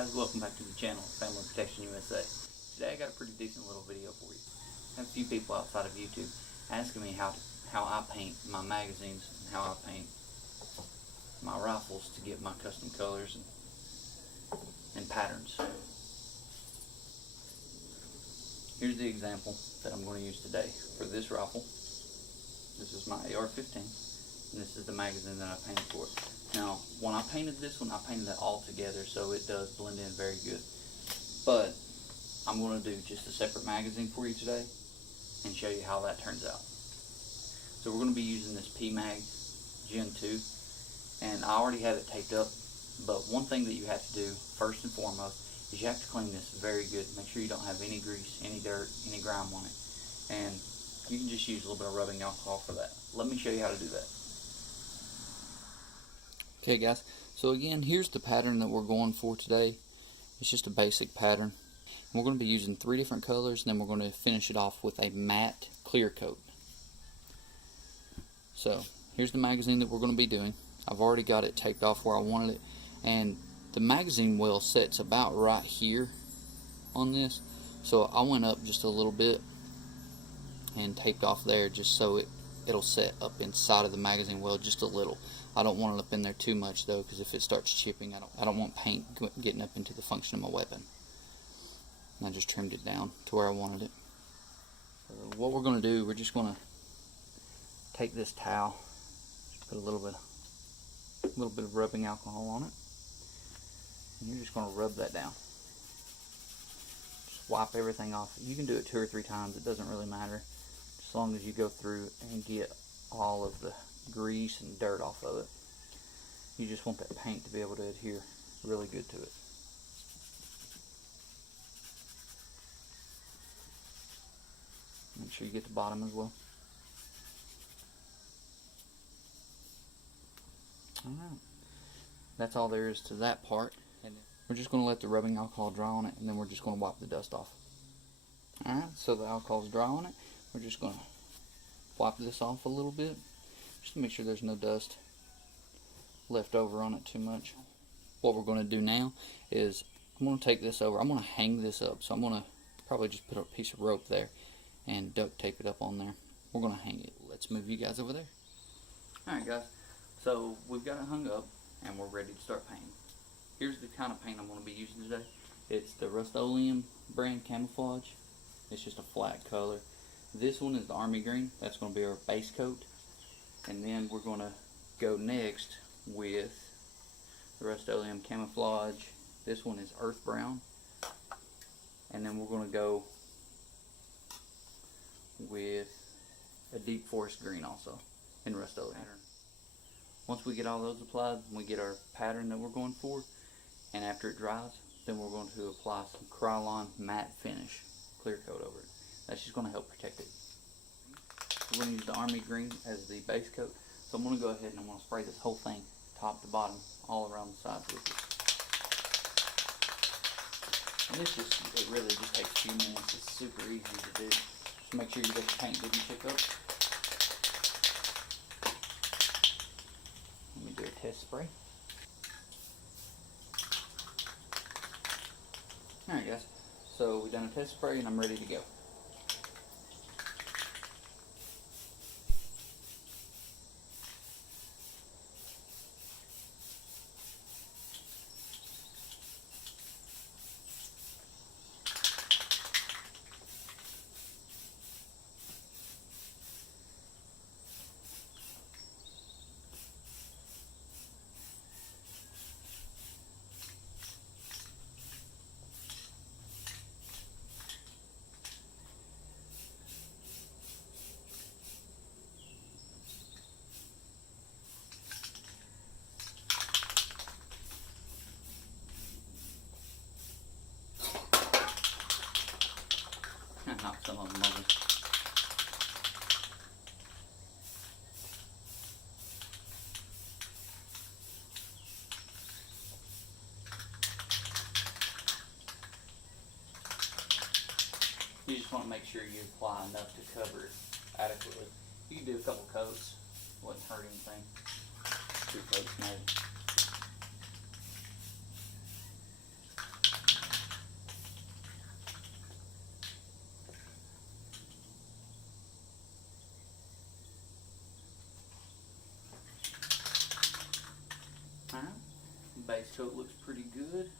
guys, welcome back to the channel, Family Protection USA. Today I got a pretty decent little video for you. I have a few people outside of YouTube asking me how I paint my magazines and how I paint my rifles to get my custom colors and patterns. Here's the example that I'm going to use today for this rifle. This is my AR-15 and this is the magazine that I painted for it. Now, when I painted this one, I painted it all together, so it does blend in very good. But I'm going to do just a separate magazine for you today and show you how that turns out. So we're going to be using this PMag Gen 2, and I already have it taped up. But one thing that you have to do first and foremost is you have to clean this very good. Make sure you don't have any grease, any dirt, any grime on it. And you can just use a little bit of rubbing alcohol for that. Let me show you how to do that. Okay guys, so again, here's the pattern that we're going for today. It's just a basic pattern. We're going to be using 3 different colors, and then we're going to finish it off with a matte clear coat. So here's the magazine that we're going to be doing. I've already got it taped off where I wanted it, and the magazine well sets about right here on this. So I went up just a little bit and taped off there just so it'll set up inside of the magazine well just a little. I don't want it up in there too much though, because if it starts chipping, I don't want paint getting up into the function of my weapon. And I just trimmed it down to where I wanted it. So what we're going to do, we're just going to take this towel, just put a little bit of rubbing alcohol on it, and you're just going to rub that down. Just wipe everything off. You can do it 2 or 3 times. It doesn't really matter, as long as you go through and get all of the grease and dirt off of it. You just want that paint to be able to adhere really good to it. Make sure you get the bottom as well. Alright, that's all there is to that part. And we're just going to let the rubbing alcohol dry on it, and then we're just going to wipe the dust off. Alright, so the alcohol's dry on it. We're just going to wipe this off a little bit, just to make sure there's no dust left over on it too much. What we're going to do now is I'm going to take this over. I'm going to hang this up. So I'm going to probably just put a piece of rope there and duct tape it up on there. We're going to hang it. Let's move you guys over there. Alright guys, so we've got it hung up and we're ready to start painting. Here's the kind of paint I'm going to be using today. It's the Rust-Oleum brand camouflage. It's just a flat color. This one is the army green. That's going to be our base coat. And then we're going to go next with the Rust-Oleum camouflage. This one is earth brown. And then we're going to go with a deep forest green also in Rust-Oleum. Once we get all those applied, we get our pattern that we're going for. And after it dries, then we're going to apply some Krylon matte finish clear coat over it. That's just going to help protect it. We're going to use the army green as the base coat. So I'm going to go ahead and I'm going to spray this whole thing, top to bottom, all around the sides with it. And it really just takes a few minutes. It's super easy to do. Just make sure you get the paint didn't chip up. Let me do a test spray. Alright guys, so we've done a test spray and I'm ready to go. Knock some of them over. You just want to make sure you apply enough to cover it adequately. You can do a couple coats, wouldn't hurt anything. 2 coats maybe. so it looks pretty good.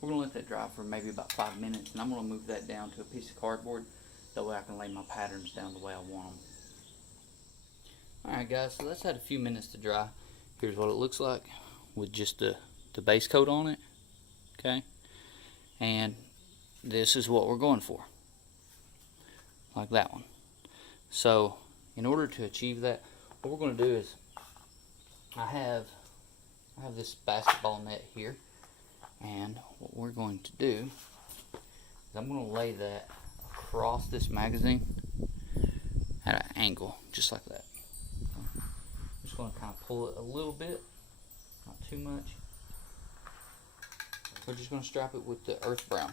We're going to let that dry for maybe about 5 minutes, and I'm going to move that down to a piece of cardboard. That way I can lay my patterns down the way I want them. Alright guys, so that's had a few minutes to dry. Here's what it looks like with just the base coat on it. Okay, and this is what we're going for, like that one. So in order to achieve that, what we're going to do is I have this basketball net here, and what we're going to do is I'm going to lay that across this magazine at an angle, just like that. I'm just going to kind of pull it a little bit, not too much. We're just going to strap it with the earth brown.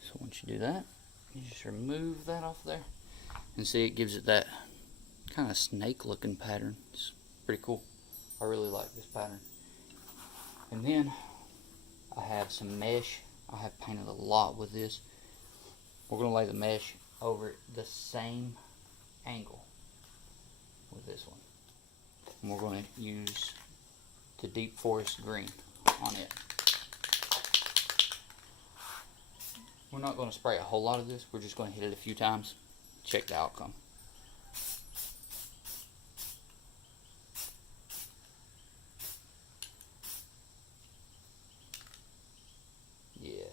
So once you do that, you just remove that off there, and see it gives it that kind of snake looking pattern. It's pretty cool. I really like this pattern. And then I have some mesh. I have painted a lot with this. We're going to lay the mesh over the same angle with this one. And we're going to use the deep forest green on it. We're not going to spray a whole lot of this. We're just going to hit it a few times. Check the outcome. Yeah.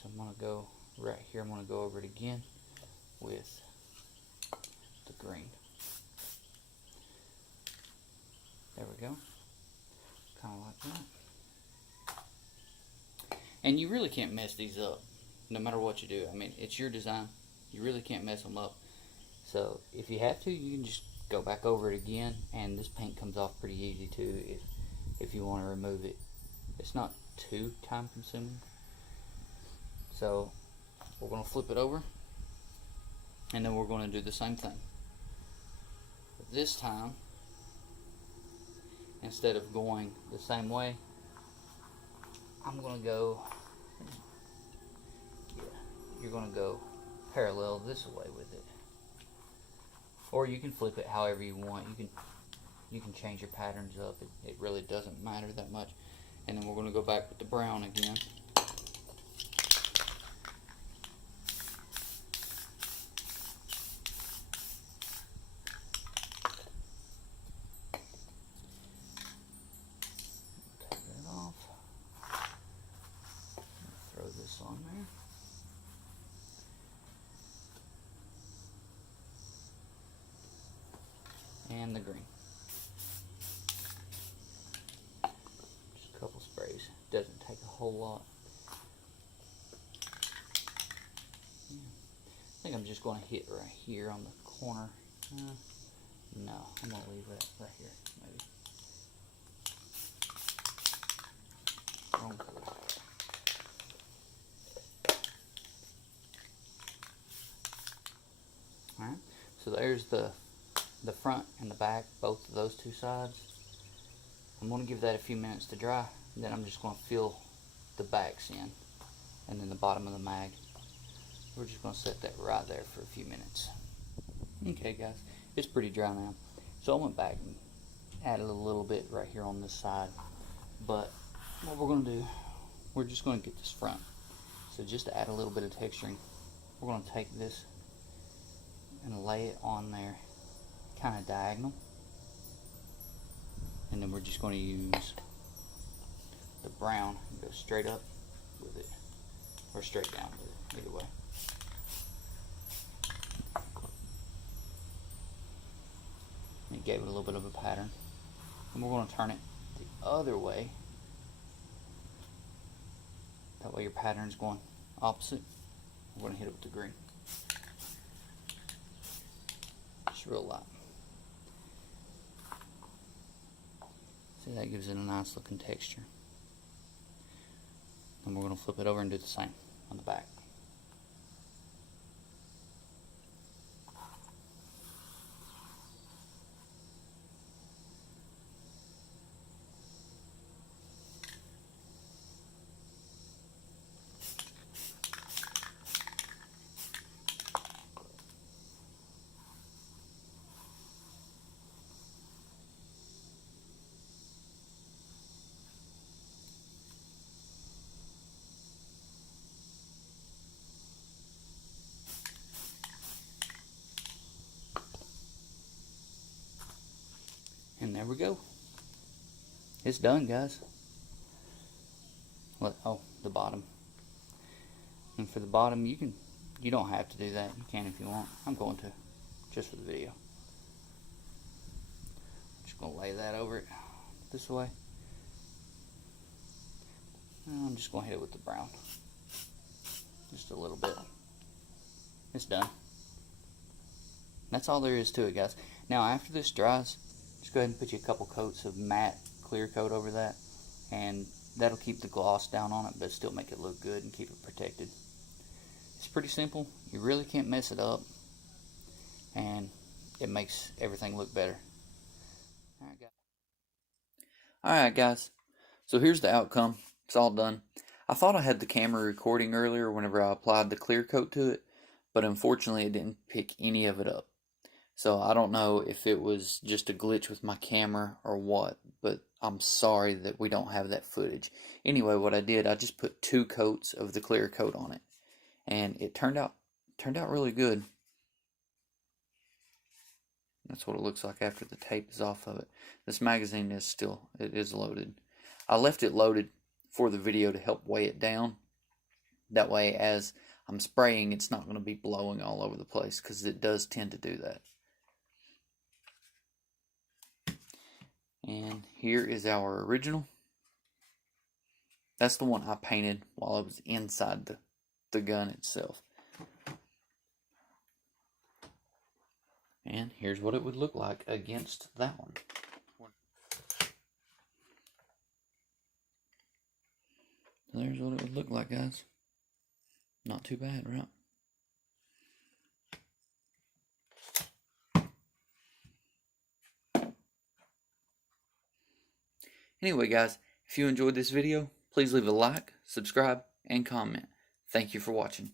So I'm going to go right here. I'm going to go over it again with the green. There we go. Kind of like that. And you really can't mess these up, no matter what you do. I mean, it's your design. You really can't mess them up. So if you have to, you can just go back over it again, and this paint comes off pretty easy too if you want to remove it. It's not too time consuming. So we're going to flip it over, and then we're going to do the same thing. But this time, instead of going the same way, I'm going to go, you're going to go parallel this way with it. Or you can flip it however you want. You can change your patterns up. It really doesn't matter that much. And then we're going to go back with the brown again. Take that off. Throw this on there. And the green. Just a couple sprays. Doesn't take a whole lot. I think I'm just going to hit right here on the corner. No, I'm going to leave it right here, maybe. Wrong color. Alright, so there's the front and the back, both of those two sides. I'm going to give that a few minutes to dry, and then I'm just going to fill the backs in, and then the bottom of the mag. We're just going to set that right there for a few minutes. Okay guys, it's pretty dry now. So I went back and added a little bit right here on this side. But what we're going to do, we're just going to get this front. So just to add a little bit of texturing, we're going to take this and lay it on there kind of diagonal, and then we're just going to use the brown and go straight up with it, or straight down with it, either way. And it gave it a little bit of a pattern, and we're going to turn it the other way. That way your pattern's going opposite. We're going to hit it with the green. Just real light. See, that gives it a nice looking texture. And we're going to flip it over and do the same on the back. we go. It's done, guys. Oh, the bottom. And for the bottom, you don't have to do that. You can if you want. I'm going to, just for the video. Just gonna lay that over it this way. And I'm just gonna hit it with the brown. Just a little bit. It's done. That's all there is to it, guys. Now after this dries, just go ahead and put you a couple coats of matte clear coat over that, and that'll keep the gloss down on it, but still make it look good and keep it protected. It's pretty simple. You really can't mess it up, and it makes everything look better. Alright guys, so here's the outcome. It's all done. I thought I had the camera recording earlier whenever I applied the clear coat to it, but unfortunately it didn't pick any of it up. So I don't know if it was just a glitch with my camera or what, but I'm sorry that we don't have that footage. Anyway, what I did, I just put 2 coats of the clear coat on it, and it turned out really good. That's what it looks like after the tape is off of it. This magazine is loaded. I left it loaded for the video to help weigh it down. That way, as I'm spraying, it's not going to be blowing all over the place, because it does tend to do that. And here is our original. That's the one I painted while I was inside the gun itself. And here's what it would look like against that one. There's what it would look like, guys. Not too bad, right? Anyway, guys, if you enjoyed this video, please leave a like, subscribe, and comment. Thank you for watching.